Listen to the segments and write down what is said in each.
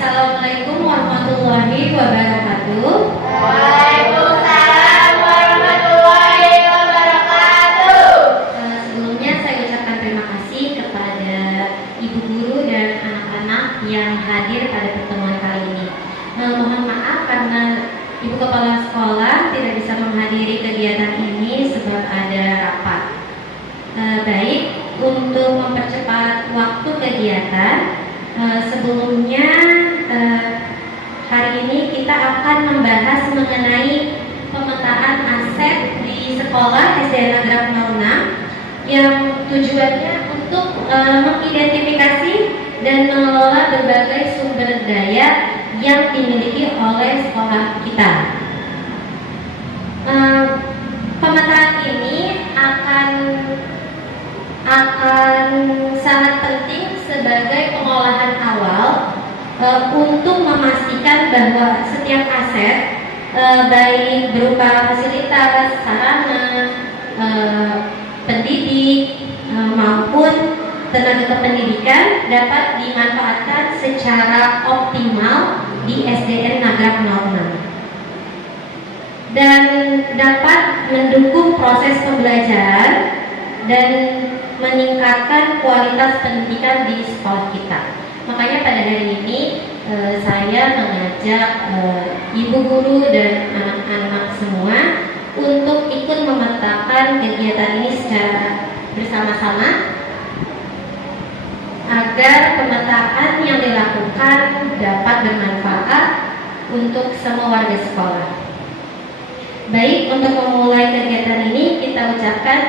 Assalamualaikum warahmatullahi wabarakatuh. Waalaikumsalam warahmatullahi wabarakatuh. Sebelumnya saya ucapkan terima kasih kepada ibu guru dan anak-anak yang hadir pada pertemuan kali ini. Mohon maaf karena ibu kepala sekolah tidak bisa menghadiri kegiatan ini sebab ada rapat. Baik, untuk mempercepat waktu kegiatan, sebelumnya hari ini kita akan membahas mengenai pemetaan aset di sekolah SDN Nagrag 06 yang tujuannya untuk mengidentifikasi dan mengelola berbagai sumber daya yang dimiliki oleh sekolah kita. Pemetaan ini akan sangat penting sebagai pengolahan awal untuk memastikan bahwa setiap aset baik berupa fasilitas, sarana, pendidik maupun tenaga kependidikan dapat dimanfaatkan secara optimal di SDN Nagrag 06 dan dapat mendukung proses pembelajaran dan meningkatkan kualitas pendidikan di sekolah kita. Makanya pada hari ini saya mengajak ibu guru dan anak-anak semua untuk ikut memetakan kegiatan ini secara bersama-sama agar pemetaan yang dilakukan dapat bermanfaat untuk semua warga sekolah. Baik, untuk memulai kegiatan ini kita ucapkan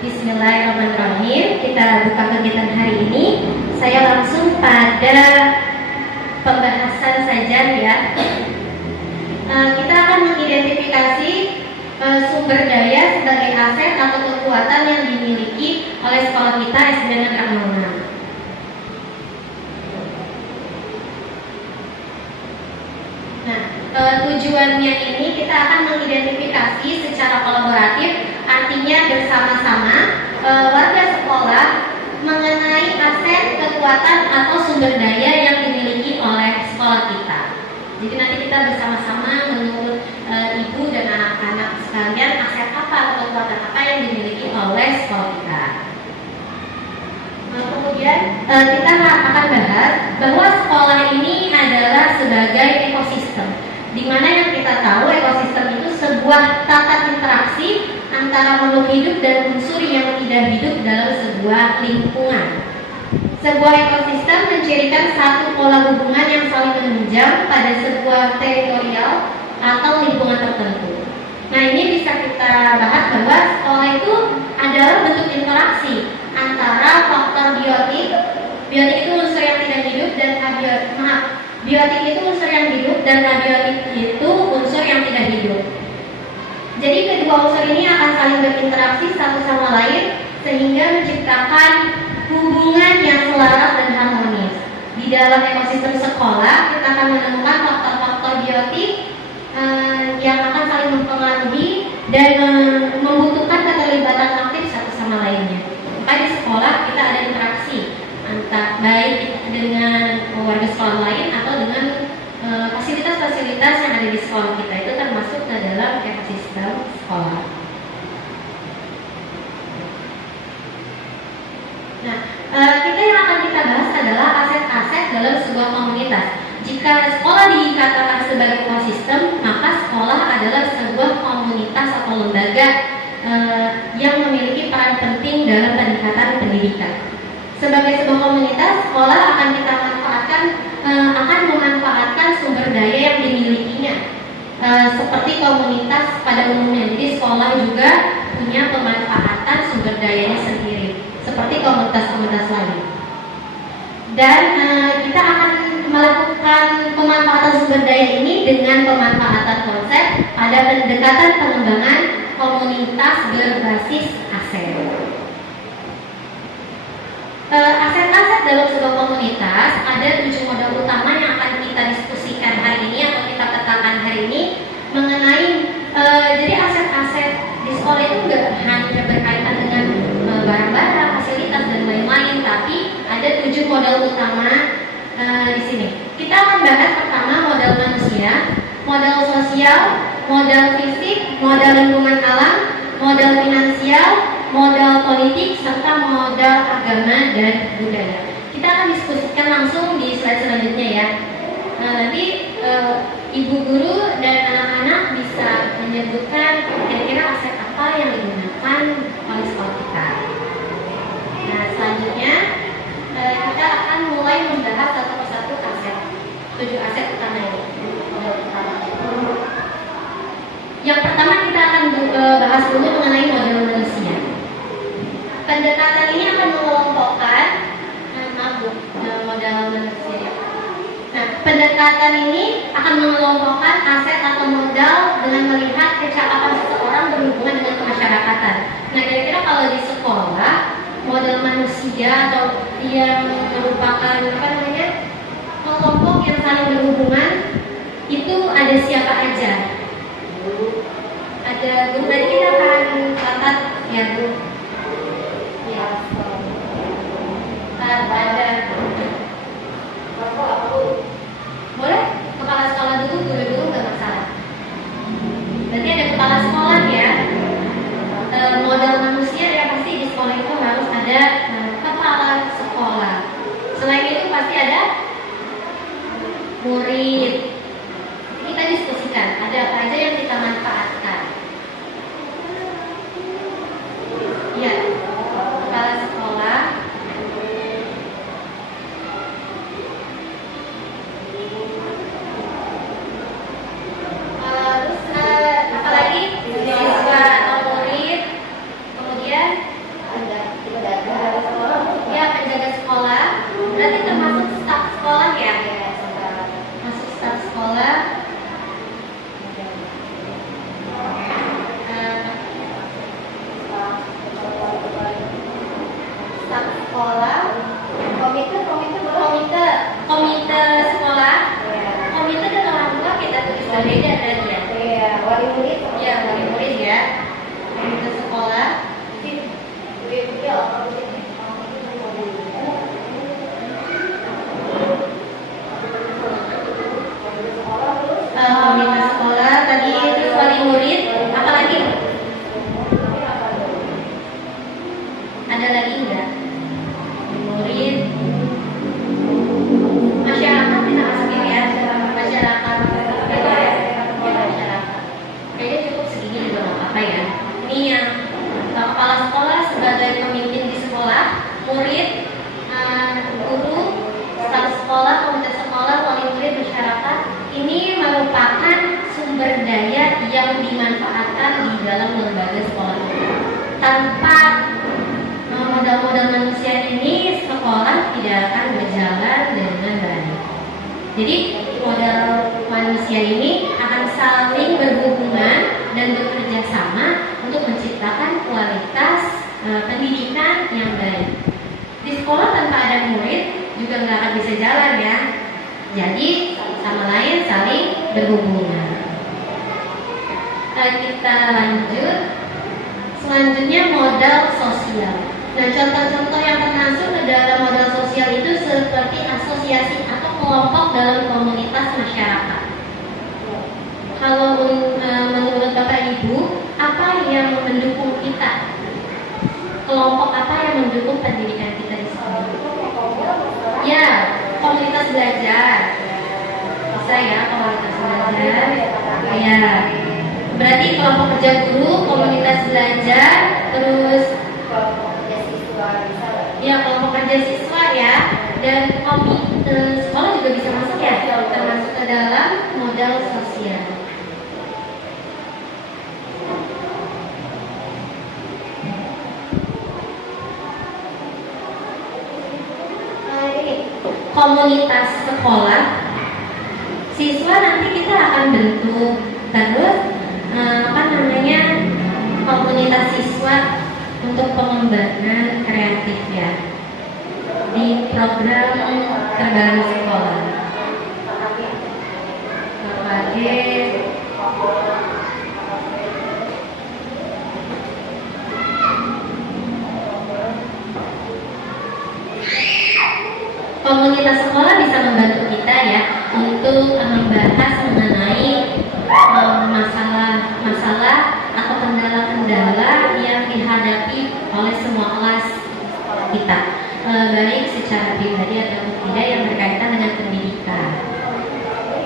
Bismillahirrahmanirrahim. Kita buka kegiatan hari ini. Saya langsung pada pembahasan saja ya. Kita akan mengidentifikasi sumber daya sebagai aset atau kekuatan yang dimiliki oleh sekolah kita SDN Nagrag 06. Tujuannya ini kita akan mengidentifikasi secara kolaboratif, artinya bersama-sama warga sekolah mengenai aset, kekuatan atau sumber daya yang dimiliki oleh sekolah kita. Jadi nanti kita bersama-sama menurut ibu dan anak-anak sekalian aset apa atau kekuatan apa yang dimiliki oleh sekolah kita. Kemudian kita akan bahas bahwa sekolah ini adalah sebagai ekosistem, di mana yang kita tahu ekosistem itu sebuah tata interaksi antara makhluk hidup dan unsur yang tidak hidup dalam sebuah lingkungan. Sebuah ekosistem mencirikan satu pola hubungan yang saling menunjang pada sebuah teritorial atau lingkungan tertentu. Nah, ini bisa kita bahas bahwa sekolah itu adalah bentuk interaksi antara faktor biotik itu unsur yang tidak hidup, dan biotik itu unsur yang hidup dan abiotik itu unsur yang tidak hidup. Jadi kedua unsur ini akan saling berinteraksi satu sama lain sehingga menciptakan hubungan yang selaras dan harmonis. Di dalam ekosistem sekolah kita akan menemukan faktor-faktor biotik yang akan saling mempengaruhi dan membutuhkan keterlibatan aktif satu sama lainnya. Maka di sekolah kita ada interaksi antara baik dengan warga sekolah lain atau dengan fasilitas-fasilitas yang ada di sekolah kita, itu termasuk ke dalam ekosistem sekolah. Nah, kita yang akan kita bahas adalah aset-aset dalam sebuah komunitas. Jika sekolah dikatakan sebagai ekosistem, maka sekolah adalah sebuah komunitas atau lembaga yang memiliki peran penting dalam peningkatan pendidikan. Sebagai sebuah komunitas, sekolah akan kita manfaatkan, akan memanfaatkan sumber daya yang dimilikinya, seperti komunitas pada umumnya. Jadi sekolah juga punya pemanfaatan sumber dayanya sendiri, seperti komunitas-komunitas lain. Dan kita akan melakukan pemanfaatan sumber daya ini dengan pemanfaatan konsep pada pendekatan pengembangan komunitas berbasis aset. Aset-aset dalam sebuah komunitas ada 7 modal utama yang akan kita diskusikan hari ini atau kita petakan hari ini mengenai jadi aset-aset di sekolah itu nggak hanya berkaitan dengan barang-barang, fasilitas dan lain-lain, tapi ada 7 modal utama sosial, modal fisik, modal lingkungan alam, modal finansial, modal politik, serta modal agama dan budaya. Kita akan diskusikan langsung di slide selanjutnya ya. Nah, nanti ibu guru dan anak-anak bisa menyebutkan kira-kira aset apa yang digunakan oleh sekolah kita. Nah, selanjutnya kita akan mulai membahas satu persatu aset. 7 aset utama ini. Yang pertama kita akan bahas dulu mengenai model manusia. Pendekatan ini akan mengelompokkan model manusia. Nah, pendekatan ini akan mengelompokkan aset atau modal dengan melihat kecakapan seseorang berhubungan dengan kemasyarakatan. Nah, kira-kira kalau di sekolah model manusia atau yang merupakan kelompok yang saling berhubungan itu ada siapa aja? Ada guru, tadi kita akan catat ya Bu. Ya. Ada. Boleh? Kepala sekolah dulu, guru dulu nggak masalah. Berarti ada kepala sekolah ya. Modal manusia ya pasti di sekolah itu harus ada kepala sekolah. Selain itu pasti ada murid. Kita diskusikan ada apa aja yang kita manfaatkan. Ya, kepala sekolah. Terus apalagi siswa atau murid. Kemudian ya penjaga sekolah. Berarti termasuk staf sekolah ya. Masuk staf sekolah. Staf sekolah. Komite sekolah. Komite dan orang tua kita tulis berbeda tadi ya. Wali murid. Ya, wali murid ya. Komite sekolah. Komite sekolah tadi terus wali murid. Apa lagi? Ada lagi enggak? Murid. Masyarakat kita masukin ya. Masyarakat. Masyarakat. Kayaknya cukup segini juga nggak apa-apa ya. Ini yang kepala sekolah sebagai pemimpin di sekolah, murid, guru, staf sekolah, komite sekolah, wali murid, masyarakat. Ini merupakan sumber daya yang dimanfaatkan di dalam lembaga sekolah. Tanpa modal-modal manusia ini, sekolah tidak akan berjalan dengan baik. Jadi modal manusia ini akan saling berhubungan dan bekerja sama untuk menciptakan kualitas pendidikan yang baik. Di sekolah tanpa ada murid juga nggak akan bisa jalan ya. Jadi sama lain saling berhubungan. Kita lanjut. Selanjutnya modal sosial. Nah, contoh-contoh yang termasuk ke dalam modal sosial itu seperti asosiasi atau kelompok dalam komunitas masyarakat. Kalau menurut Bapak Ibu, apa yang mendukung kita? Kelompok apa yang mendukung pendidikan kita di sekolah? Ya, komunitas belajar. Bisa ya, komunitas belajar. Ya, berarti kelompok kerja guru, komunitas belajar, terus ya kelompok kerja siswa ya, dan komite sekolah juga bisa masuk ya, termasuk ke dalam modal sosial. Komunitas sekolah, siswa nanti kita akan bentuk terus komunitas siswa untuk pengembangan kreatif ya di program terbaru sekolah. Komunitas sekolah bisa membantu kita ya untuk membahas mengenai masalah-masalah atau kendala-kendala yang dihadapi oleh semua kelas kita, baik secara pribadi atau tidak yang berkaitan dengan pendidikan.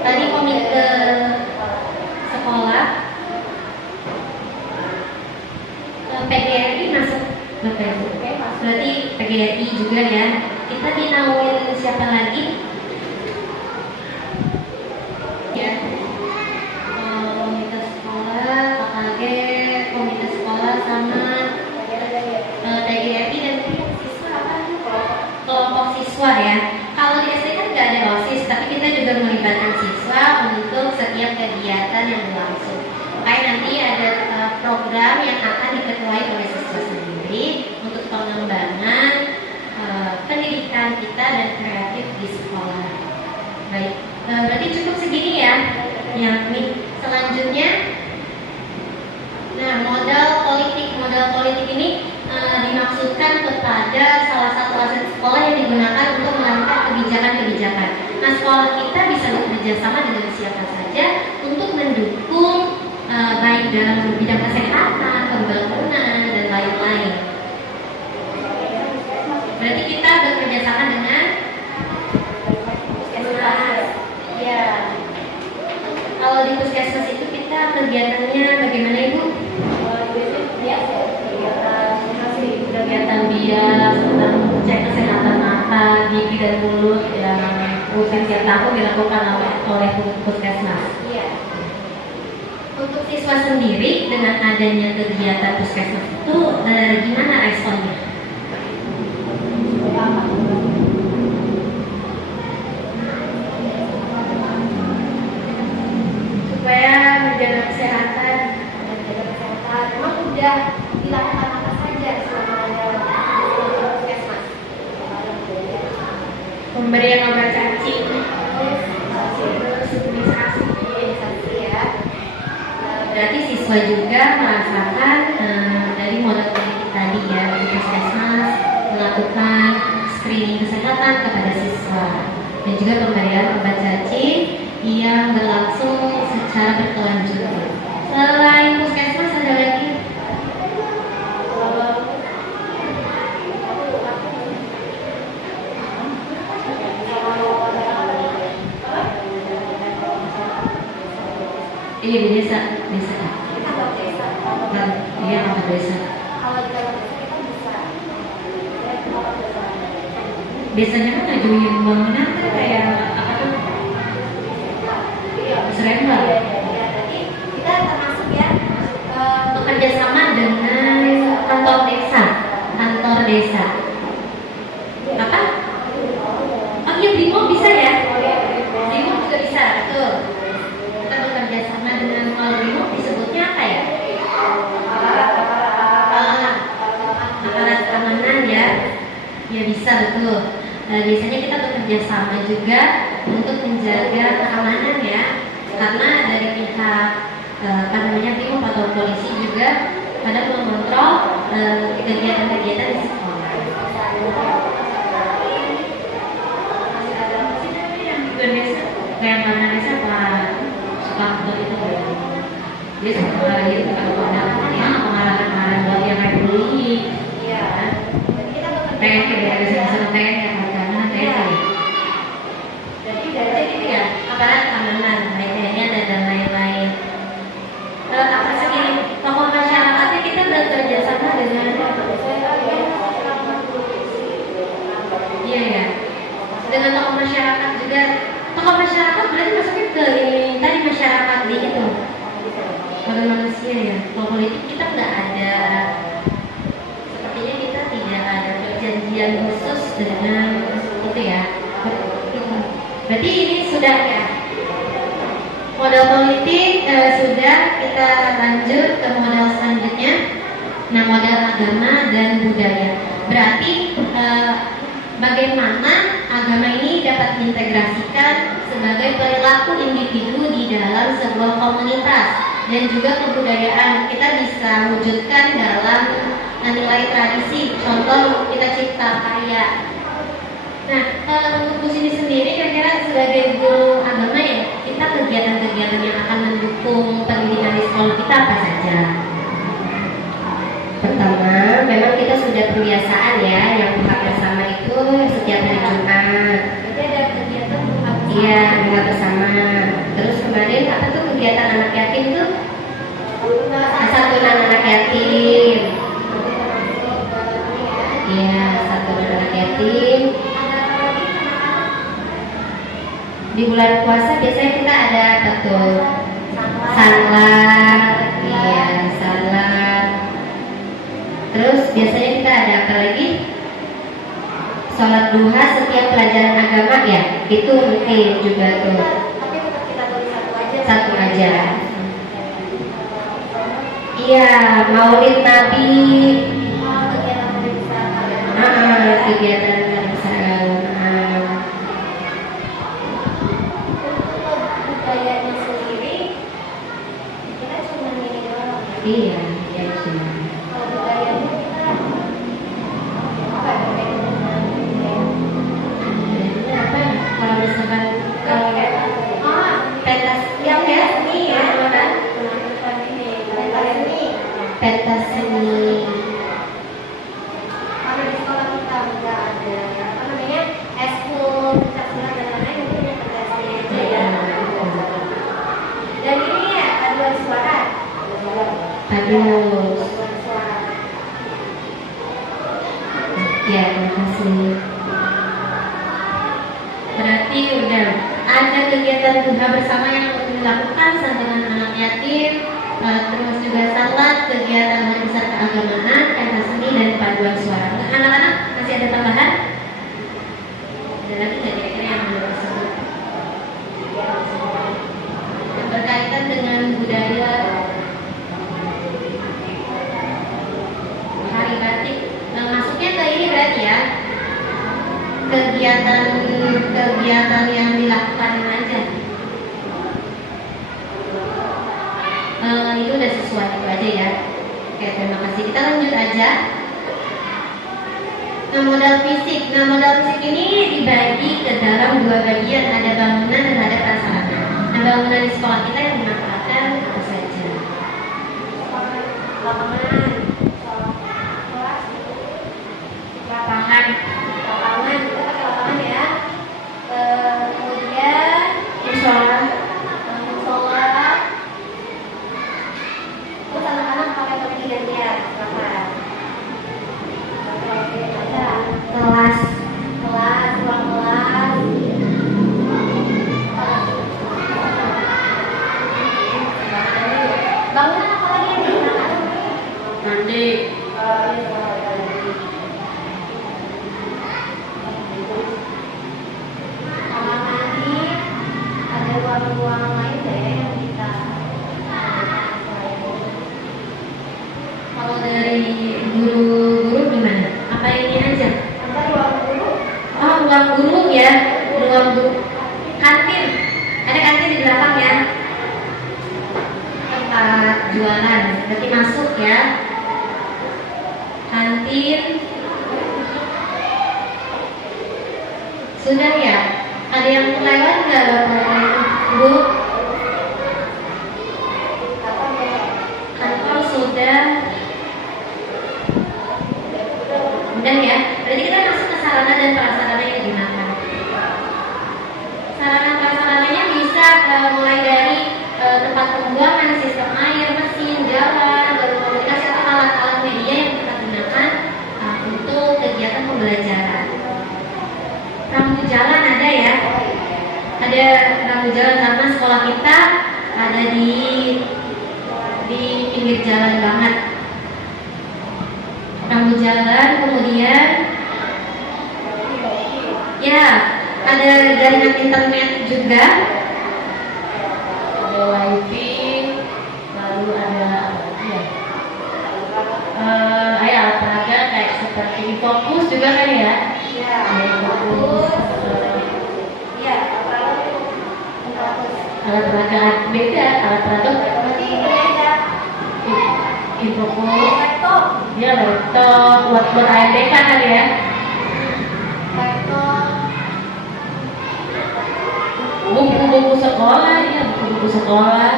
Tadi komite sekolah PGRI masuk Bapak Ibu. Berarti PGRI juga ya. Kita dinaungin siapa lagi? Ya. Komite sekolah, KKG, komite sekolah sama PGRI dan siswa apa? Kelompok siswa ya. Kalau di SD kan nggak ada OSIS, tapi kita juga melibatkan siswa untuk setiap kegiatan yang berlangsung. Kayak nanti ada program yang akan diketuai oleh siswa sendiri untuk pengembangan pendidikan kita dan kreatif di sekolah. Baik, berarti cukup segini ya. Selanjutnya, nah modal politik ini dimaksudkan kepada salah satu aset sekolah yang digunakan untuk melakukan kebijakan-kebijakan. Nah, sekolah kita bisa bekerja sama dengan siapa saja untuk mendukung baik dalam bidang kesehatan, pembangunan, dan lain-lain. Berarti kita bekerja sama dengan puskesmas. Ya. Kalau di puskesmas itu kita kegiatannya bagaimana Ibu? Kegiatan bias tentang cek kesehatan mata, gigi dan mulut yang rutin tiap tahun dilakukan oleh puskesmas. Untuk siswa sendiri dengan adanya kegiatan puskesmas itu gimana responnya? Supaya menjaga kesehatan, memang udah dilakukan apa saja selama ada puskesmas? Pemberian obat cacing, imunisasi ya. Berarti siswa juga merasakan dari modal politik tadi ya, di puskesmas melakukan screening kesehatan kepada siswa dan juga pemberian obat cacing yang berlangsung secara berkelanjutan. Selain puskesmas ada lagi? Iya di desa. Dan iya apa desa? Biasanya kan ngajuin bangunan kan kayak apa tuh? Serembal. Jadi kita termasuk ya bekerja sama dengan kantor desa. Apa? Oh iya Brimo bisa ya? Brimo juga bisa, betul. Kita bekerja sama dengan kalau Brimo disebutnya apa ya? Aparat keamanan ya. Ya bisa betul. Biasanya kita bekerja sama juga untuk menjaga keamanan ya, karena dari pihak Brimo atau polisi juga pada mengontrol kegiatan-kegiatan di sekolah. Yang juga desa, kayak mana desa Pak Sukamto itu dia suka gitu pengarahan buat yang kayak bullying. Iya. TNI ya, bisa TNI ya, karena TNI. Jadi gitu ya, aparat keamanan, lainnya dan lain-lain. Apa segini tokoh masyarakatnya kita bekerja sama dengan iya ya, dengan tokoh masyarakat juga. Tokoh masyarakat berarti masuknya ke ini tadi masyarakat di itu pada manusia ya. Kalau politik kita nggak ada, sepertinya kita tidak ada perjanjian khusus dengan itu ya. Berarti ini sudah ya. Modal politik sudah, kita lanjut ke modal selanjutnya. Nah, modal agama dan budaya. Berarti bagaimana agama ini dapat diintegrasikan sebagai perilaku individu di dalam sebuah komunitas dan juga kebudayaan. Kita bisa wujudkan dalam nilai tradisi. Contoh kita cipta karya. Nah, untuk Bu Sini sendiri kira-kira sebagai guru agama ya, kita kegiatan-kegiatan yang akan mendukung pendidikan di sekolah kita apa saja? Pertama, memang kita sudah kebiasaan ya yang buka bersama itu setiap hari Jumat. Jadi ada kegiatan buka bersama. Iya, buka bersama. Terus kemarin apa tuh kegiatan anak yatim tuh? Santunan anak yatim. Iya, santunan anak yatim. Di bulan puasa biasanya kita ada betul salat, iya salat. Terus biasanya kita ada apa lagi? Sholat duha setiap pelajaran agama ya, itu mungkin juga tuh. Tapi tetap kita tulis satu aja. Satu aja. Iya, Maulid Nabi. Kegiatan maulid bersama. Kegiatan bersama. Untuk budayanya sendiri, kita cuma ini doang. Iya, ya cuma. Kalau budayanya kita apa ya? Ini apa? Kalau misalkan kalau pentas Yang ya, seni ya, kan? penampilan ini, pentas seni. Pentas seni. Kalau di sekolah kita nggak ada apa namanya eskul, pencaksilat dan lain-lain, mungkin yang pentas seni aja ya. Dan ini ya paduan suara. Aduh, Paduan suara. ya terima kasih. Berarti udah ada kegiatan duha bersama yang dilakukan santunan anak yatim, terus juga salat, kegiatan hari besar keagamaan, pentas seni dan paduan suara. Untuk anak-anak masih ada tambahan? Ada lagi nggak kira-kira yang belum disebut? Yang berkaitan dengan budaya hari batik. Nah, masuknya ke ini berarti ya kegiatan yang dilakukan aja. Itu udah sesuai itu aja ya. Oke, terima kasih. Kita lanjut aja. Nah, modal fisik. Nah, modal fisik ini dibagi ke dalam dua bagian, ada bangunan dan ada prasarana. Nah, bangunan di sekolah kita yang dimanfaatkan apa saja? Lapangan, Lapangan. lapangan kita pakai lapangan ya. Kemudian Musola. musola. Terus anak-anak pakai topi gantian, lapangan. Ada Kelas. kelas, ruang kelas. Bangunan apa lagi yang digunakan? Mandi. Kamar mandi, ada ruang-ruang lain deh yang kita. Kalau dari guru-guru gimana? Apa ini aja? Ada ruang guru. Oh, ruang guru ya, ruang guru. Kantin, ada kantin di belakang ya. Tempat jualan, berarti masuk ya. Kantin. Sudah ya? Ada yang lewat nggak Bapak Ibu? Kantor sudah. Udah ya? Berarti kita masuk ke sarana dan prasarana yang digunakan. Sarana prasarananya bisa mulai dari tempat pembuangan, sistem air, mesin, jalan, jalur komunikasi atau alat-alat media yang kita gunakan untuk kegiatan pembelajaran. Rambu jalan ada ya? Ada rambu jalan karena sekolah kita ada di pinggir jalan banget. Rambu jalan, kemudian ya ada jaringan internet juga, ada wifi, lalu ada alat peraga kayak seperti fokus juga kan ya? Ya, Fokus, ya, alat peraga beda, alat peraga berarti ini aja. fokus, Laptop, dia laptop buat AMDK kan ya? laptop, buku-buku sekolah ya, buku-buku sekolah.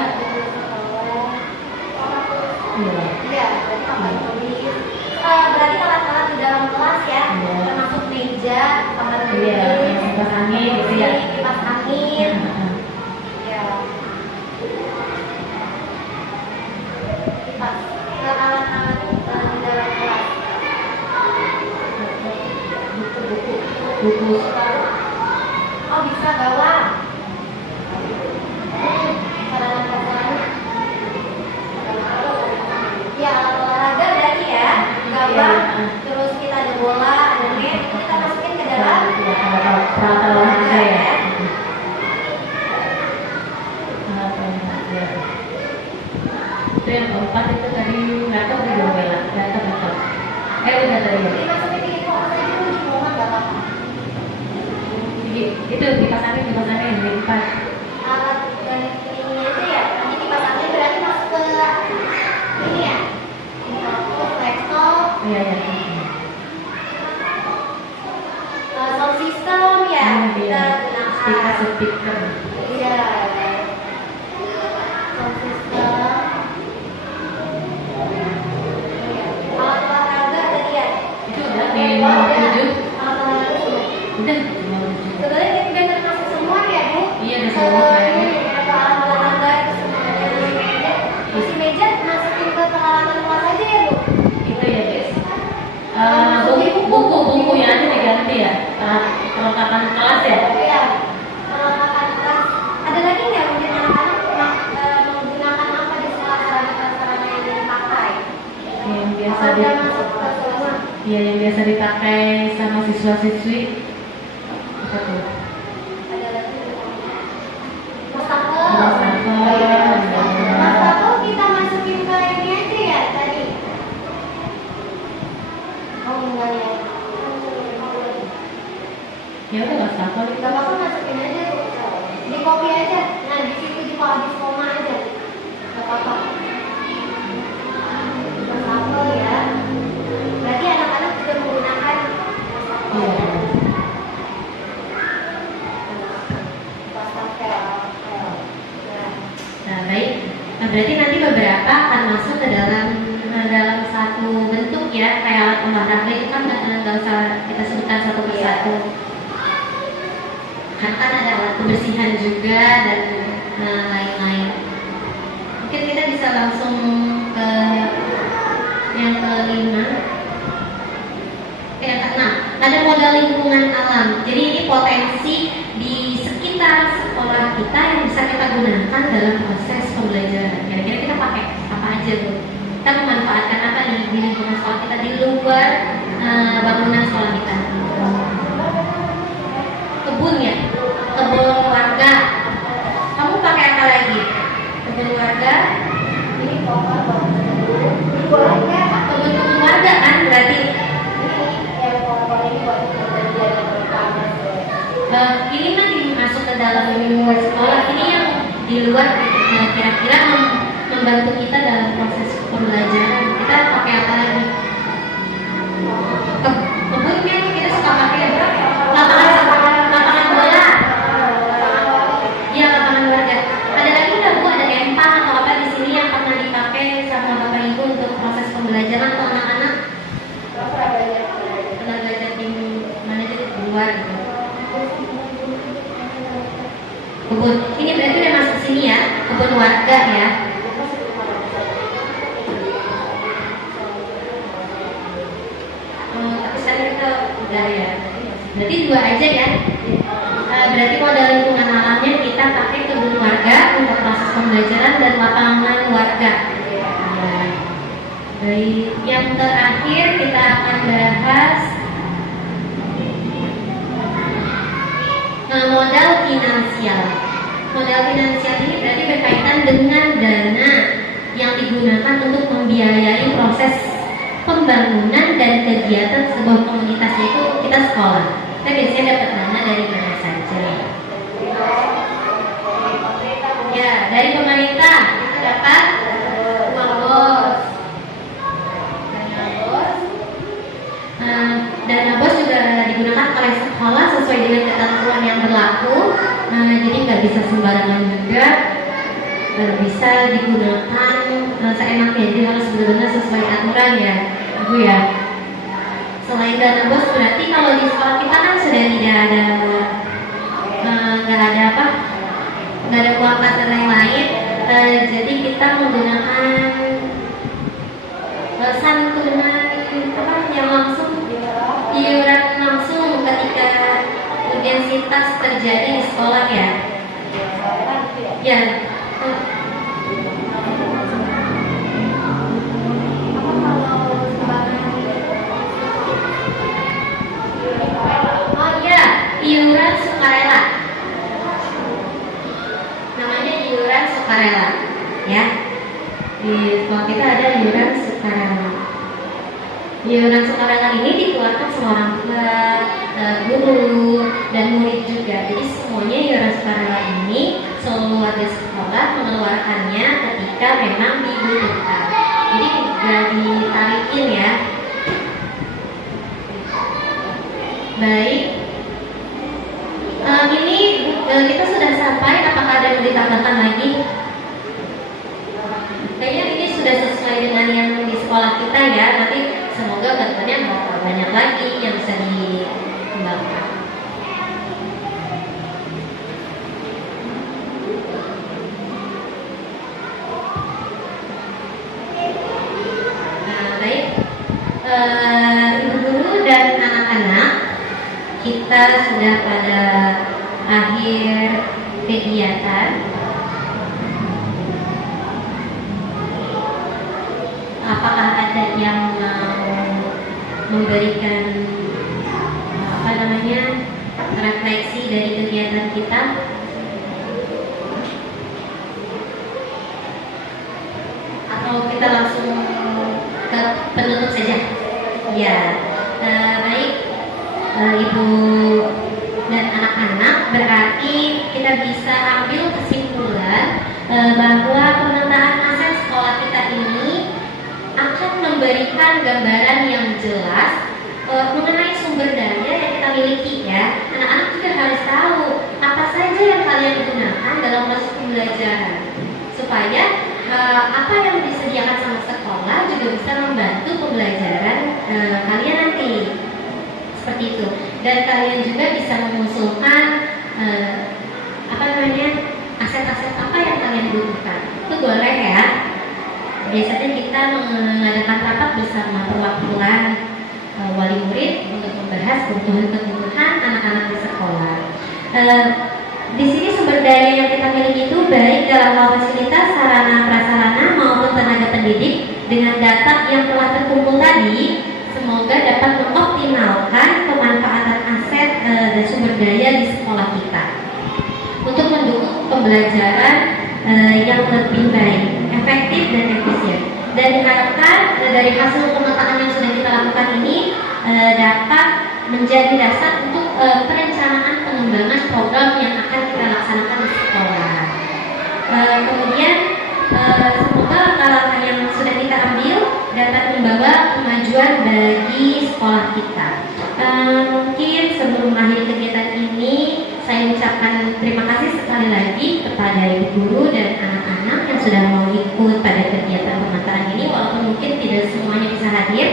Iya. Iya, berarti papan tulis. Berarti alat-alat di dalam kelas ya, Iya. termasuk meja, papan tulis, Iya, kipas angin gitu ya. kipas angin. Ya. Kipas. Alat-alat di dalam kelas. Buku Oh, bisa bawa. Sarana prasarana. Ya, alat olahraga berarti ya. Gawang, terus kita ada bola, ada net, itu kita masukin ke dalam peralatan olahraga ya. Itu yang keempat itu tadi laptop di bawah ya, laptop. Udah tadi ya. dimasukin di kotak aja dulu di rumah nggak apa-apa. Itu kipas angin yang empat. Alat dan ini aja ya. Nanti kipas angin berarti masuk ke ini ya. Infrastruktur, laptop, Iya ya. sound system ya. Kita gunakan. Speaker. Iya. Sound system. Alat olahraga tadi ya. Itu udah di nomor 7. Alat olahraga sudah. Udah di nomor 7. Sebenarnya ini udah termasuk semua ya Bu. Iya, udah semua kayaknya. Alat olahraga itu semuanya dari meja. Isi meja masukin ke peralatan kelas aja ya Bu. Itu ya guys. Buku yang ada diganti ya. Perlengkapan kelas ya. Iya. Peralatan kelas. Ada lagi nggak mungkin anak-anak menggunakan apa di sekolah sarana-sarana yang dipakai? Yang biasa Apa udah masuk ke semua? Iya, yang biasa dipakai sama siswa-siswi. Apa tuh? Ada lagi. Wastafel. Wastafel. Wastafel kita masukin ke ini aja ya tadi. Oh enggak ya. Ya udah wastafel itu. Gak apa-apa masukin aja Bu. Di copy aja. Nah di situ di habis koma aja. Gak apa-apa. Wastafel ya. Berarti anak-anak sudah menggunakan wastafel. Iya. Wastafel. Nah, baik. Nah, berarti nanti beberapa akan masuk ke dalam satu bentuk ya, kayak alat olahraga itu kan nggak usah kita sebutkan satu persatu. Karena kan ada alat kebersihan juga dan lain-lain. Mungkin kita bisa langsung ke yang kelima. Yang keenam, ada modal lingkungan alam. Jadi ini potensi di sekitar sekolah kita yang bisa kita gunakan dalam proses pembelajaran. Kira-kira kita pakai apa aja tuh? Kita memanfaatkan apa di lingkungan sekolah kita di luar bangunan sekolah kita? Kebun ya, kebun warga. Kamu pakai apa lagi? Kebun warga. Ini pohon warga. Kebun warga kan berarti. Yang pohon ini buat bagian pertama. Ini kan masuk ke dalam lingkungan sekolah. Ini yang di luar kira-kira membantu kita dalam proses pembelajaran. Kita pakai apa lagi? Kebunnya kita suka pakai lapangan bola. Iya, lapangan warga. Ada lagi nggak Bu? Ada empang atau apa di sini yang pernah dipakai sama Bapak Ibu untuk proses pembelajaran atau anak-anak? Pernah belajar di mana aja di luar gitu. Kebun. Ini berarti udah masuk sini ya, kebun warga ya. Tapi sekarang kita udah ya. Berarti dua aja ya. Berarti modal lingkungan alamnya kita pakai kebun warga untuk proses pembelajaran dan lapangan warga. Baik, yang terakhir kita akan bahas modal finansial. Modal finansial ini berarti berkaitan dengan dana yang digunakan untuk membiayai proses pembangunan dan kegiatan sebuah komunitas, yaitu kita sekolah. Kita biasanya dapat dana dari mana saja? Ya, dari pemerintah kita dapat uang bos. Dana bos juga digunakan oleh sekolah sesuai dengan ketentuan yang berlaku. Jadi nggak nggak bisa sembarangan juga, bisa digunakan seenaknya, jadi harus benar-benar sesuai aturan ya Bu ya. Selain dana bos, berarti kalau di sekolah kita kan sudah tidak ada nggak ada apa, nggak ada uang kas dan lain-lain, jadi kita menggunakan santunan apa yang langsung, iuran langsung ketika urgensitas terjadi di sekolah ya. Ya. Oh iya, iuran sukarela. Namanya iuran sukarela, ya. Di sekolah kita ada iuran sukarela. Iuran sukarela ini dikeluarkan semua orang tua, guru, dan murid juga. Jadi semuanya iuran sukarela ini seluruh warga sekolah mengeluarkannya ketika memang dibutuhkan. Jadi tidak ditarikin ya. Baik. Ini kita sudah sampai. Apakah ada yang ditambahkan lagi? Kayaknya ini sudah sesuai dengan yang di sekolah kita ya. Nanti semoga kedepannya banyak lagi yang bisa dikembangkan. Nah, baik, ibu guru dan anak-anak, kita sudah pada akhir kegiatan. Apakah ada yang mau memberikan refleksi dari kegiatan kita? Atau kita langsung ke penutup saja? Ya, baik, Ibu dan anak-anak, berarti kita bisa ambil kesimpulan bahwa pemetaan aset sekolah kita ini akan memberikan gambaran yang jelas mengenai sumber daya yang kita miliki ya. Anak-anak juga harus tahu apa saja yang kalian gunakan dalam proses pembelajaran, supaya apa yang disediakan sama sekolah juga bisa membantu pembelajaran kalian nanti, seperti itu. Dan kalian juga bisa mengusulkan aset-aset apa yang kalian butuhkan. Itu boleh ya. Biasanya kita mengadakan rapat bersama perwakilan wali murid untuk membahas kebutuhan anak-anak di sekolah. Di sini sumber daya yang kita miliki itu baik dalam hal fasilitas, sarana prasarana maupun tenaga pendidik. Dengan data yang telah terkumpul tadi, semoga dapat mengoptimalkan pemanfaatan aset dan sumber daya di sekolah kita untuk mendukung pembelajaran yang lebih baik, efektif dan efisien. Dan diharapkan dari hasil pemetaan yang sudah kita lakukan ini dapat menjadi dasar untuk perencanaan pengembangan program yang akan kita laksanakan di sekolah. Kemudian semoga langkah-langkah yang sudah kita ambil dapat membawa kemajuan bagi sekolah kita. Mungkin sebelum akhir kegiatan ini, saya ucapkan terima kasih sekali lagi kepada ibu guru dan anak-anak yang sudah mau ikut pada kegiatan pemetaan ini, walaupun mungkin tidak semuanya bisa hadir,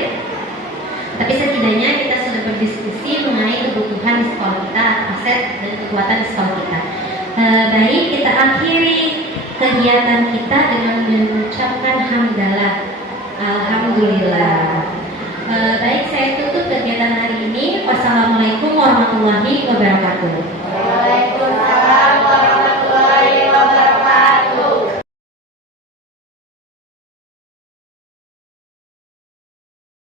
tapi setidaknya kita sudah berdiskusi mengenai kebutuhan di sekolah kita, aset dan kekuatan di sekolah kita. Baik, kita akhiri kegiatan kita dengan mengucapkan hamdalah, alhamdulillah. Baik, saya tutup kegiatan hari ini. Wassalamualaikum warahmatullahi wabarakatuh.